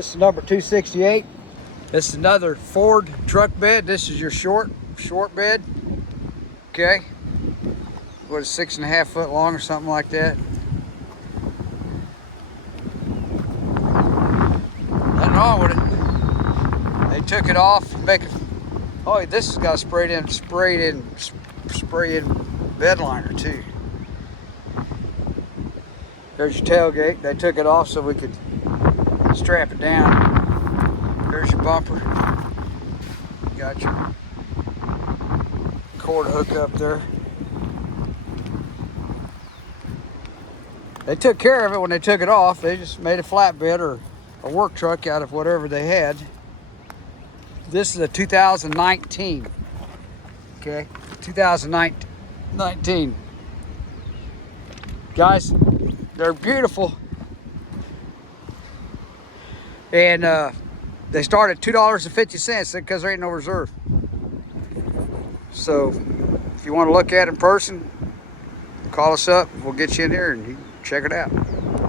This is number 268. This is another Ford truck bed. This is your short bed. Okay. What is 6.5 foot long or something like that. Nothing wrong with it. They took it off, make it. Oh, this has got a spray in bed liner too. There's your tailgate. They took it off so we could strap it down. There's your bumper. You got your cord hook up there. They took care of it when they took it off. They just made a flatbed or a work truck out of whatever they had. This is a 2019. Okay, 2019. Guys, they're beautiful. And they start at $2.50 because there ain't no reserve. So if you want to look at it in person, call us up. We'll get you in there and you can check it out.